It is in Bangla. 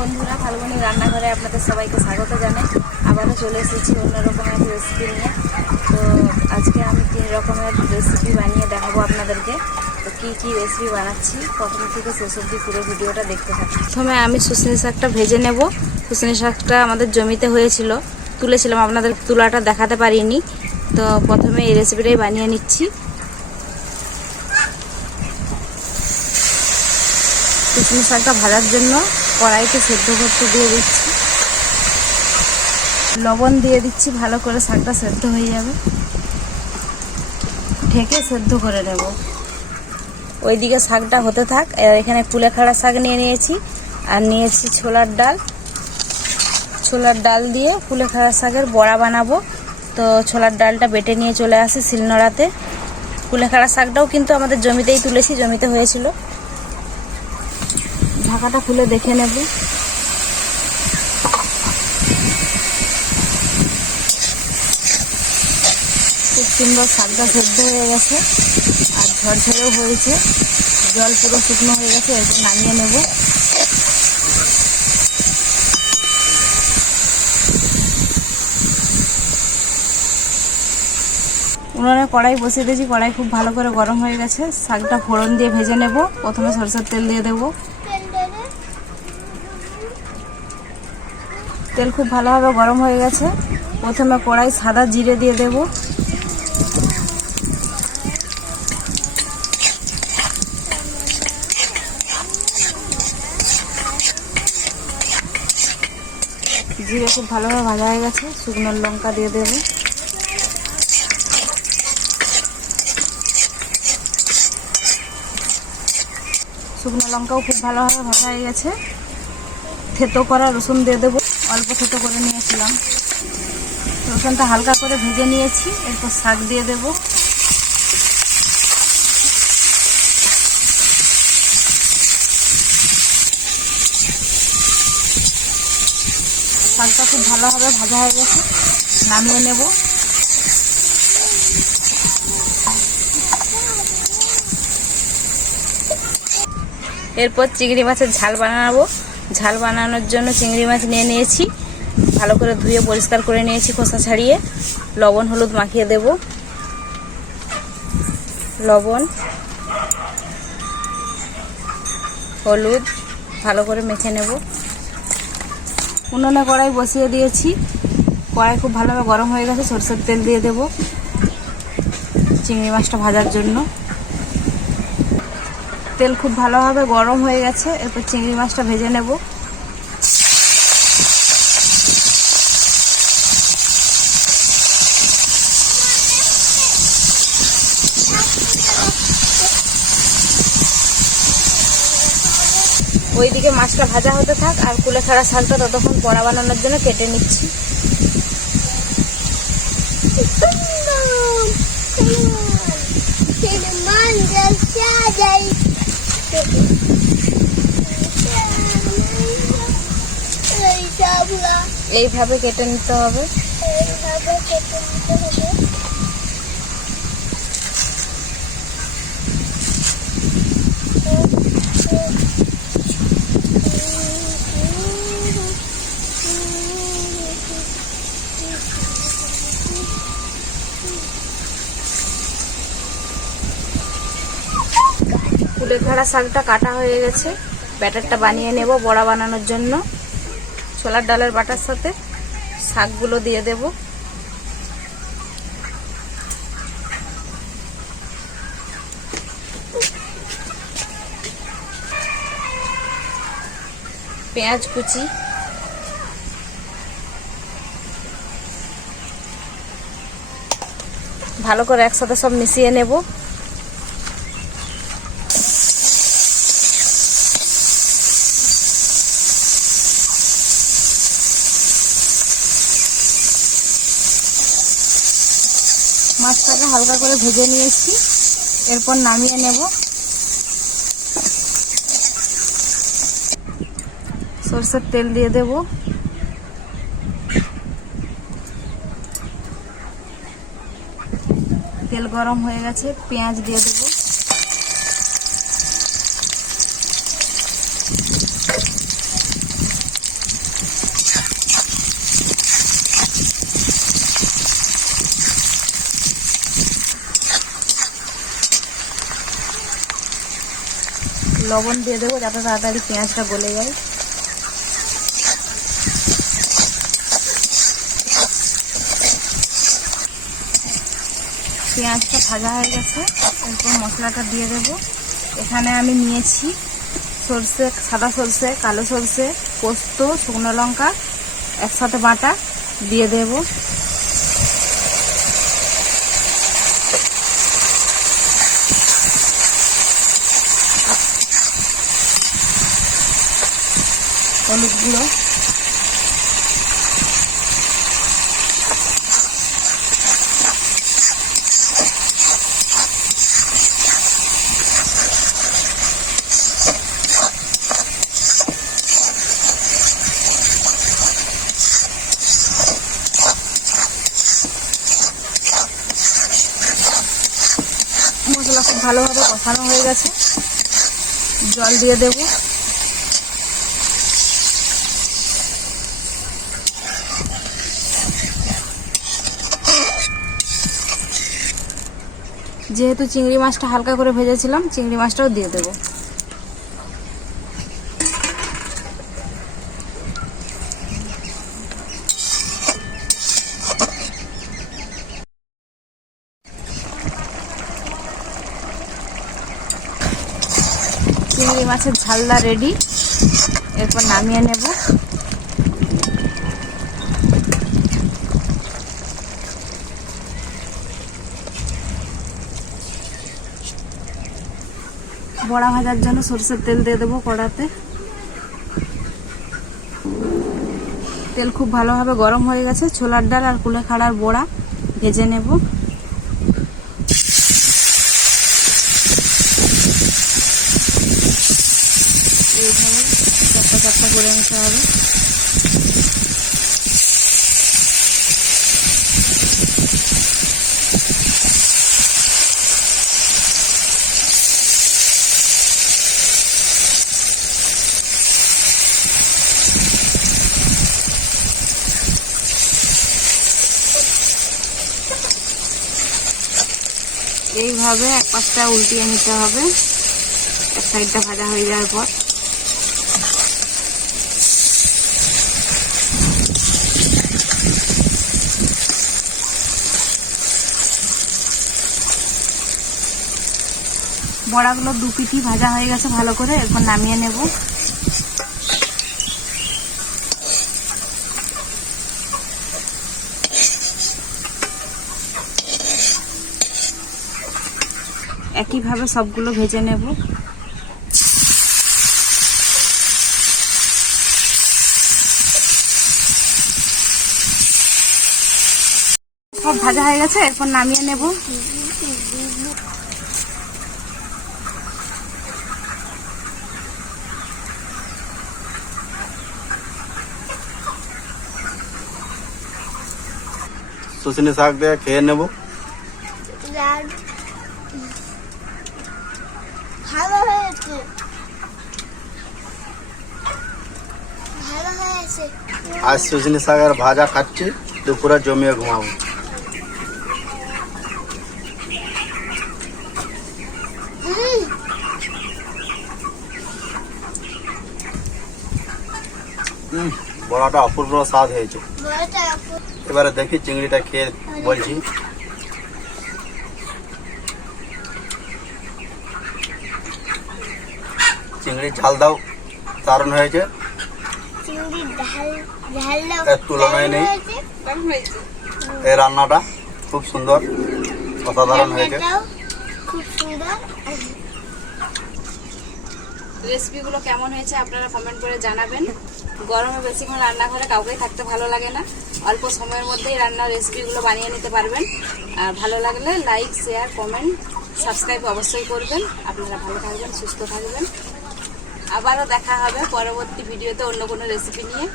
বন্ধুরা, ফাল্গুনি রান্নাঘরে আপনাদের সবাইকে স্বাগত জানাই। আবারও চলে এসেছি অন্যরকম এক রেসিপি নিয়ে। তো আজকে আমি 3 রকমের রেসিপি বানিয়ে দেখাবো আপনাদেরকে। তো কী রেসিপি বানাচ্ছি প্রথম থেকে শেষ অবধি পুরো ভিডিওটা দেখতে থাকুন। প্রথমে আমি শুশনি শাকটা ভেজে নেব। শুশনি শাকটা আমাদের জমিতে হয়েছিল, তুলেছিলাম, আপনাদের তুলাটা দেখাতে পারিনি। তো প্রথমে এই রেসিপিটাই বানিয়ে নিচ্ছি। শুশনি শাকটা ভাজার জন্য কড়াইতে সেদ্ধ করতে দিয়ে দিচ্ছি, লবণ দিয়ে দিচ্ছি, ভালো করে শাকটা সেদ্ধ হয়ে যাবে। ঢেকে সেদ্ধ করে নেব। ওইদিকে শাকটা হতে থাক। আর এখানে কুলেখাড়া শাক নিয়ে নিয়েছি, আর নিয়েছি ছোলার ডাল। ছোলার ডাল দিয়ে কুলেখাড়া শাকের বড়া বানাবো। তো ছোলার ডালটা বেটে নিয়ে চলে আসি শিলনোড়াতে। কুলেখাড়া শাকটাও কিন্তু আমাদের জমিতেই তুলেছি, জমিতে হয়েছিল। ঢাকাটা খুলে দেখে নেব। খুব সুন্দর শাকটা সেদ্ধ হয়ে গেছে আর ঝরঝরেও হয়েছে, জল পুরো শুকনো হয়ে গেছে। এরপর নামিয়ে নেব। উনুনে কড়াই বসিয়ে দিয়েছি, কড়াই খুব ভালো করে গরম হয়ে গেছে। শাকটা ফোড়ন দিয়ে ভেজে নেব। প্রথমে সরষের তেল দিয়ে দেব। তেল খুব ভালোভাবে গরম হয়ে গেছে। প্রথমে কড়াই সাদা জিরে দিয়ে দেব। জিরে খুব ভালোভাবে ভাজা হয়ে গেছে। শুকনো লঙ্কা দিয়ে দেব। শুকনো লঙ্কাও খুব ভালোভাবে ভাজা হয়ে গেছে। থেতো করা রসুন দিয়ে দেবো। অল্প থেতো করে নিয়েছিলাম, রসুনটা হালকা করে ভেজে নিয়েছি। এরপর শাক দিয়ে দেব। শাকটা খুব ভালোভাবে ভাজা হয়ে গেছে, নামিয়ে নেব। এরপর চিংড়ি মাছের ঝাল বানাবো। ঝাল বানানোর জন্য চিংড়ি মাছ নিয়ে নিয়েছি, ভালো করে ধুয়ে পরিষ্কার করে নিয়েছি খোসা ছাড়িয়ে। লবণ হলুদ মাখিয়ে দেব। লবণ হলুদ ভালো করে মেখে নেব। উনুনে কড়াই বসিয়ে দিয়েছি। কড়াই খুব ভালোভাবে গরম হয়ে গেছে। সরষের তেল দিয়ে দেব চিংড়ি মাছটা ভাজার জন্য। তেল খুব ভালোভাবে গরম হয়ে গেছে। এরপর চিংড়ি মাছটা ভেজে নেব। ওইদিকে মাছটা ভাজা হতে থাক, আর কুলেখাড়া শাকটা ততক্ষণ বড়া বানানোর জন্য কেটে নিচ্ছি। এইভাবে কেটে নিতে হবে। কুলেখাড়া শাকটা কাটা হয়ে গেছে। ব্যাটারটা বানিয়ে নেব বড়া বানানোর জন্য। ছোলার ডালের বাটার সাথে শাকগুলো দিয়ে দেব। পেঁয়াজ কুচি, ভালো করে একসাথে সব মিশিয়ে নেব। মাছটাকে হালকা করে ভেজে নিয়েছি, এরপর নামিয়ে নেব। সরষের তেল দিয়ে দেব। তেল গরম হয়ে গেছে, পেঁয়াজ দিয়ে দেব। লবণ দিয়ে দেবো যাতে তাড়াতাড়ি পেঁয়াজটা গলে যায়। পেঁয়াজটা ভাজা হয়ে গেছে, এরপর মশলাটা দিয়ে দেব। এখানে আমি নিয়েছি সরষে, সাদা সরষে, কালো সরষে, পোস্ত, শুকনো লঙ্কা একসাথে বাটা দিয়ে দেব। হলুদ গুঁড়ো, মশলা খুব ভালোভাবে কষানো হয়ে গেছে, জল দিয়ে দেব। যেহেতু চিংড়ি মাছটা হালকা করে ভেজেছিলাম, চিংড়ি মাছটাও দিয়ে দেব। চিংড়ি মাছের ঝালদা রেডি, এরপর নামিয়ে নেব। বড়া ভাজার জন্য সরষের তেল দিয়ে দেবো কড়াতে। তেল খুব ভালোভাবে গরম হয়ে গেছে, ছোলার ডাল আর কুলেখাড়ার বড়া ভেজে নেব। এইভাবে চারটা চারটা করে নিতে হবে। এইভাবে এক পাশটা উল্টিয়ে নিতে হবে, এক সাইডটা ভাজা হয়ে যাওয়ার পর। বড়াগুলো দু পিঠি ভাজা হয়ে গেছে ভালো করে, এরপর নামিয়ে নেব। একইভাবে সবগুলো ভেজে নেব। সব ভাজা হয়ে গেছে, এরপর নামিয়ে নেব। শুশনি শাক দিয়ে খেয়ে নেব। ভালো হয়েছে, ভালো হয়েছে। আজ শুশনি শাকের ভাজা খাচ্ছি, দুপুরে জমিয়ে ঘুমাবো। বড়াটা অপূর্ব স্বাদ হয়েছে। এবারে দেখি চিংড়িটা খেয়ে বলছি। চিংড়ির ঝাল দাও দারুণ হয়েছে, এর তুলনায় নেই। এই রান্নাটা খুব সুন্দর, অসাধারণ হয়েছে। খুব সুন্দর। রেসিপিগুলো কেমন হয়েছে আপনারা কমেন্ট করে জানাবেন। গরমে বেশিক্ষণ রান্নাঘরে কাউকেই থাকতে ভালো লাগে না, অল্প সময়ের মধ্যেই রান্নার রেসিপিগুলো বানিয়ে নিতে পারবেন। আর ভালো লাগলে লাইক, শেয়ার, কমেন্ট, সাবস্ক্রাইব অবশ্যই করবেন। আপনারা ভালো থাকবেন, সুস্থ থাকবেন। আবারও দেখা হবে পরবর্তী ভিডিওতে অন্য কোনো রেসিপি নিয়ে।